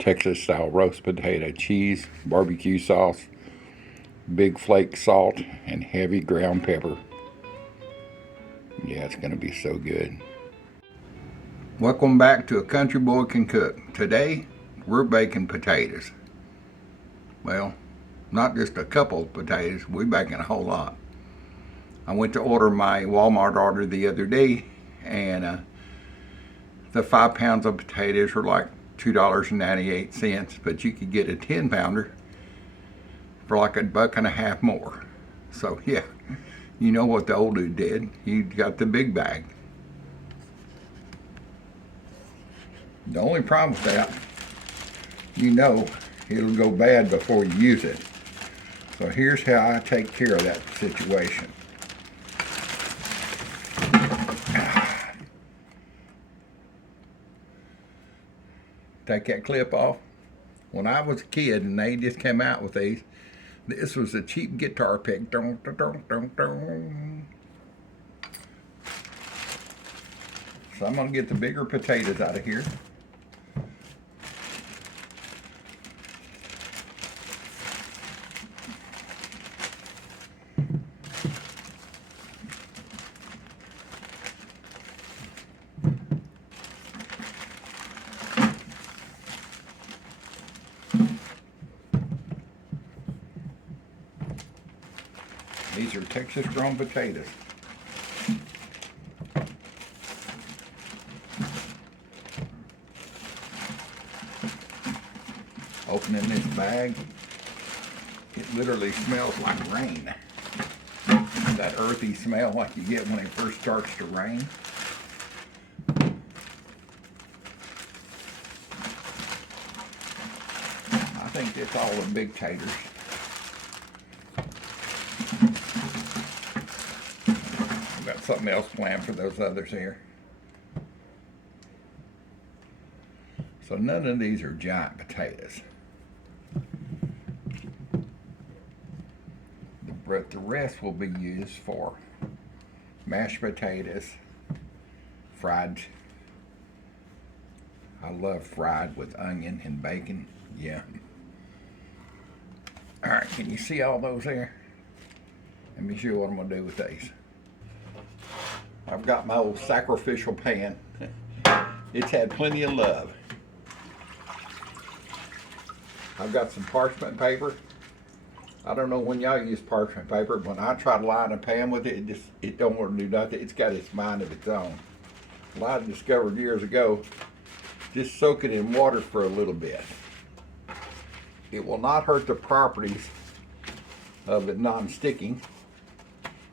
Texas style roast potato, cheese, barbecue sauce, big flake salt, and heavy ground pepper. Yeah, it's going to be so good. Welcome back to A Country Boy Can Cook. Today, we're baking potatoes. Well, not just a couple of potatoes, we're baking a whole lot. I went to order my Walmart order the other day, and the 5 pounds of potatoes were like $2.98, but you could get a 10-pounder for like $1.50 more. So yeah, you know what the old dude did. He got the big bag. The only problem with that, you know it'll go bad before you use it. So here's how I take care of that situation. Take that clip off. When I was a kid and they just came out with these, this was a cheap guitar pick. Dun, dun, dun, dun, dun. So I'm going to get the bigger potatoes out of here. These are Texas grown potatoes. Opening this bag, it literally smells like rain. That earthy smell like you get when it first starts to rain. I think it's all the big taters. I've got something else planned for those others here. So none of these are giant potatoes. But the rest will be used for mashed potatoes, fried. I love fried with onion and bacon. Yeah. All right, can you see all those there? Let me show you what I'm gonna do with these. I've got my old sacrificial pan. It's had plenty of love. I've got some parchment paper. I don't know when y'all use parchment paper, but when I try to line a pan with it, it don't want to do nothing. It's got its mind of its own. Well, I discovered years ago, just soak it in water for a little bit. It will not hurt the properties of it non-sticking.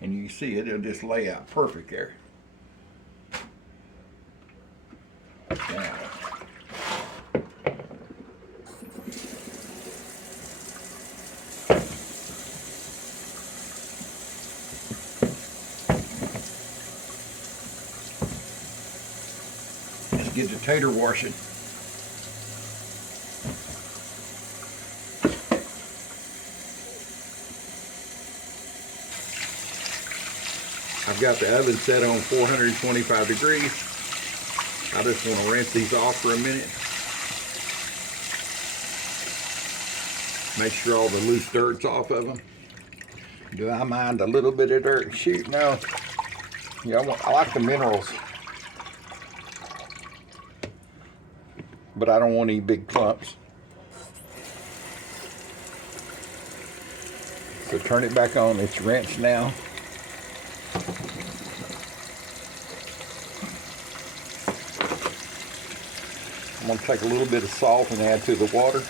And you see it, it'll just lay out perfect there. Now, let's get the tater washing. I've got the oven set on 425 degrees. I just want to rinse these off for a minute. Make sure all the loose dirt's off of them. Do I mind a little bit of dirt? Shoot, no. Yeah, I like the minerals. But I don't want any big clumps. So turn it back on. It's rinsed now. I'm going to take a little bit of salt and add to the water.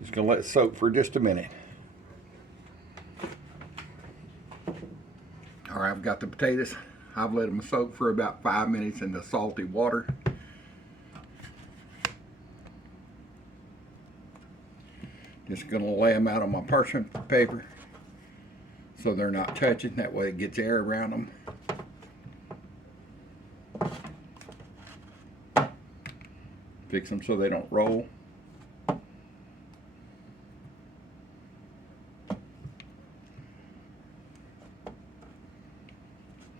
Just going to let it soak for just a minute. All right, I've got the potatoes. I've let them soak for about 5 minutes in the salty water. Just going to lay them out on my parchment paper so they're not touching. That way it gets air around them. Fix them so they don't roll.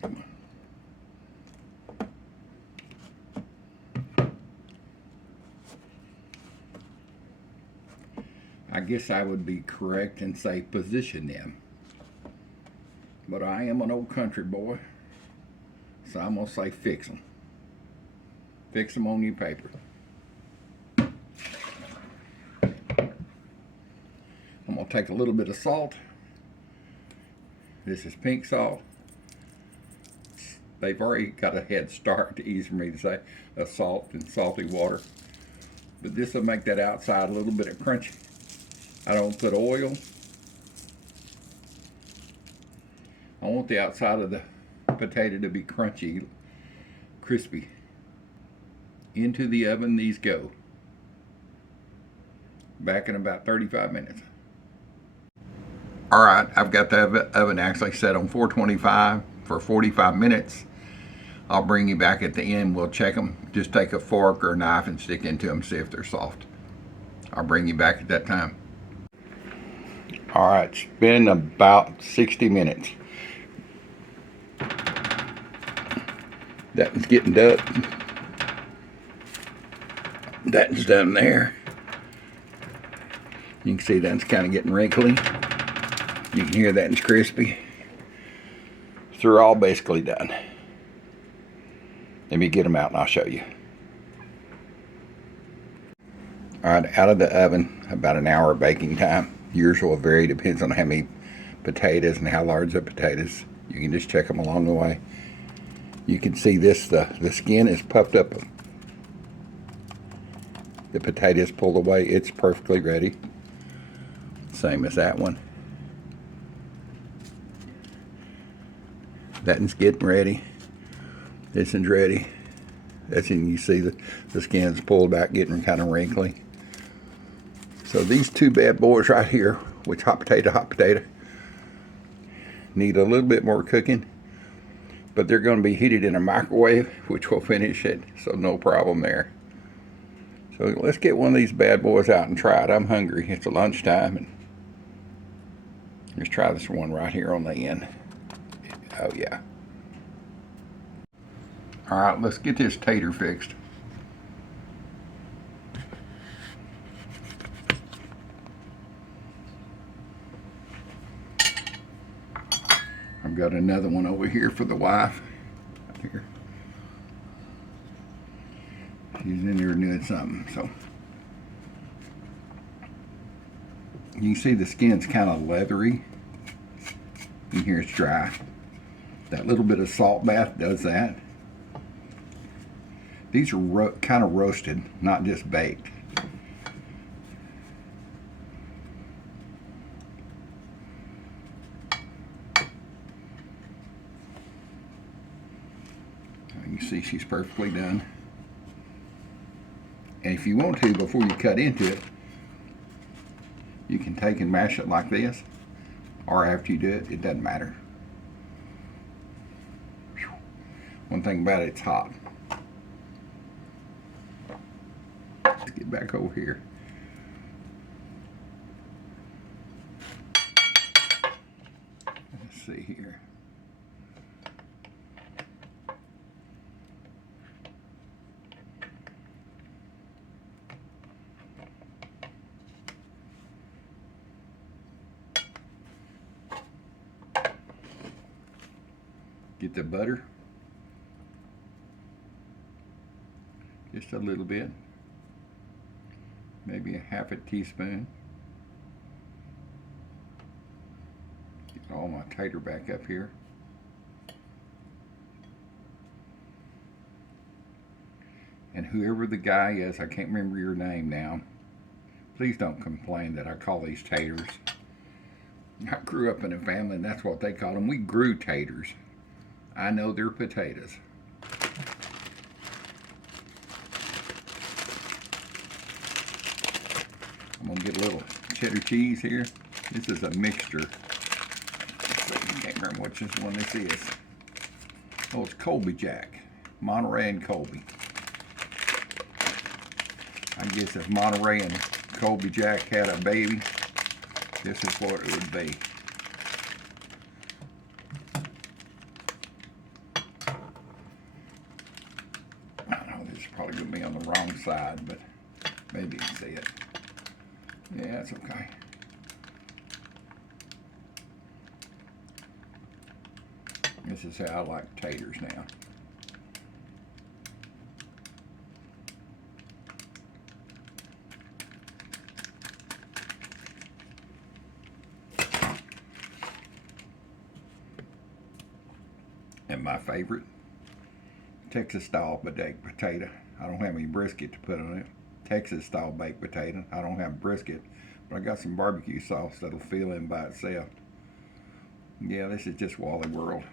Come on. guess I would be correct and say position them. But I am an old country boy, so I'm going to say fix them. Fix them on your paper. I'm going to take a little bit of salt. This is pink salt. They've already got a head start, easy for me to say, of salt and salty water. But this will make that outside a little bit of crunchy. I don't put oil. I want the outside of the potato to be crunchy, crispy. Into the oven these go. Back in about 35 minutes. All right, I've got the oven actually set on 425 for 45 minutes. I'll bring you back at the end. We'll check them. Just take a fork or a knife and stick into them, see if they're soft. I'll bring you back at that time. All right, it's been about 60 minutes. That one's getting done. That one's done there. You can see that's kind of getting wrinkly. You can hear that one's crispy. So they're all basically done. Let me get them out and I'll show you. All right, out of the oven, about an hour of baking time. Yours will vary, depends on how many potatoes and how large the potatoes. You can just check them along the way. You can see this, the skin is puffed up. The potatoes pulled away. It's perfectly ready. Same as that one. That one's getting ready. This one's ready. That's when you see the skin's pulled back, getting kind of wrinkly. So these two bad boys right here, which hot potato, need a little bit more cooking, but they're going to be heated in a microwave, which will finish it, so no problem there. So let's get one of these bad boys out and try it. I'm hungry. It's lunchtime, and let's try this one right here on the end. Oh yeah. All right, let's get this tater fixed. I've got another one over here for the wife. Here. She's in there doing something, so. You can see the skin's kind of leathery. And here it's dry. That little bit of salt bath does that. These are kind of roasted, not just baked. You can see she's perfectly done. And if you want to, before you cut into it, you can take and mash it like this, or after you do it, it doesn't matter. One thing about it, it's hot. Let's get back over here. Let's see here. Get the butter. Just a little bit. Maybe a half a teaspoon. Get all my tater back up here. And whoever the guy is, I can't remember your name now. Please don't complain that I call these taters. I grew up in a family and that's what they call them. We grew taters. I know they're potatoes. I'm gonna get a little cheddar cheese here. This is a mixture. I can't remember which one this is. Oh, it's Colby Jack. Monterey and Colby. I guess if Monterey and Colby Jack had a baby, this is what it would be. I know this is probably going to be on the wrong side, but maybe you can see it. Yeah, it's okay. This is how I like taters now. And my favorite, Texas style baked potato. I don't have any brisket to put on it. Texas style baked potato. I don't have brisket, but I got some barbecue sauce that'll fill in by itself. Yeah, this is just Wally World.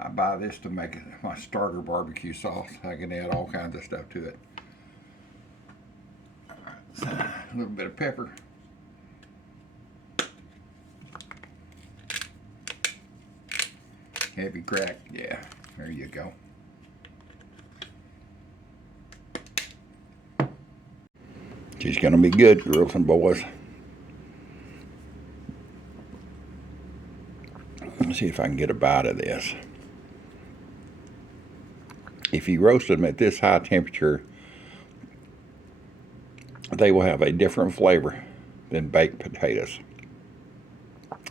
I buy this to make my starter barbecue sauce. I can add all kinds of stuff to it. So, a little bit of pepper. Heavy crack. Yeah, there you go. She's gonna be good, girls and boys. Let's see if I can get a bite of this. If you roast them at this high temperature, they will have a different flavor than baked potatoes.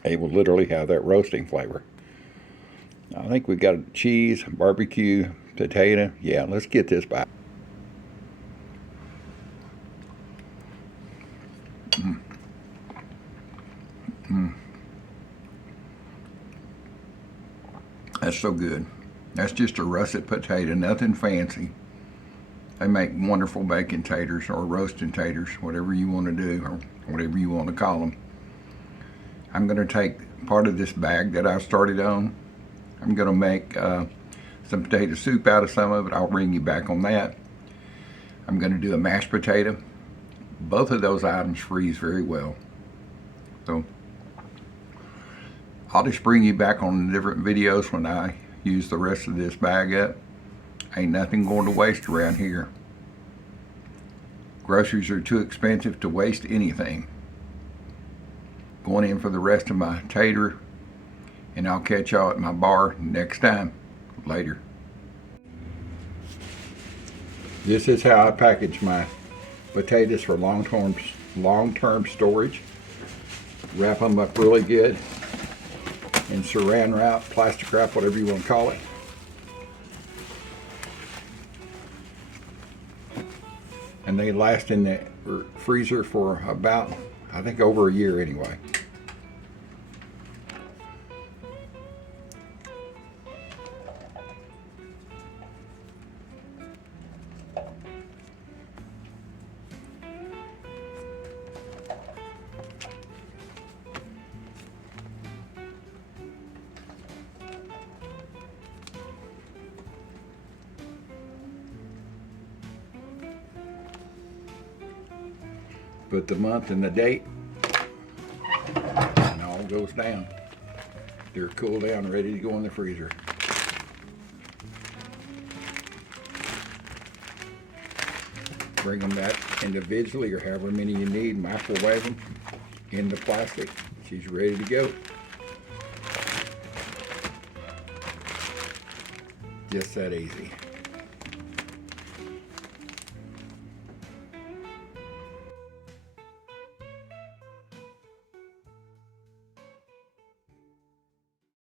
They will literally have that roasting flavor. I think we got cheese, barbecue, potato. Yeah, let's get this bite. That's so good. That's just a russet potato, nothing fancy. They make wonderful bacon taters or roasting taters, whatever you want to do or whatever you want to call them. I'm going to take part of this bag that I started on. I'm going to make some potato soup out of some of it. I'll bring you back on that. I'm going to do a mashed potato. Both of those items freeze very well. So I'll just bring you back on different videos when I use the rest of this bag up. Ain't nothing going to waste around here. Groceries are too expensive to waste anything. Going in for the rest of my tater, and I'll catch y'all at my bar next time. Later. This is how I package my potatoes for long-term storage. Wrap them up really good in saran wrap, plastic wrap, whatever you want to call it. And they last in the freezer for about, I think, over a year anyway. Put the month and the date, and all goes down. They're cooled down, ready to go in the freezer. Bring them back individually or however many you need, microwave them in the plastic. She's ready to go. Just that easy.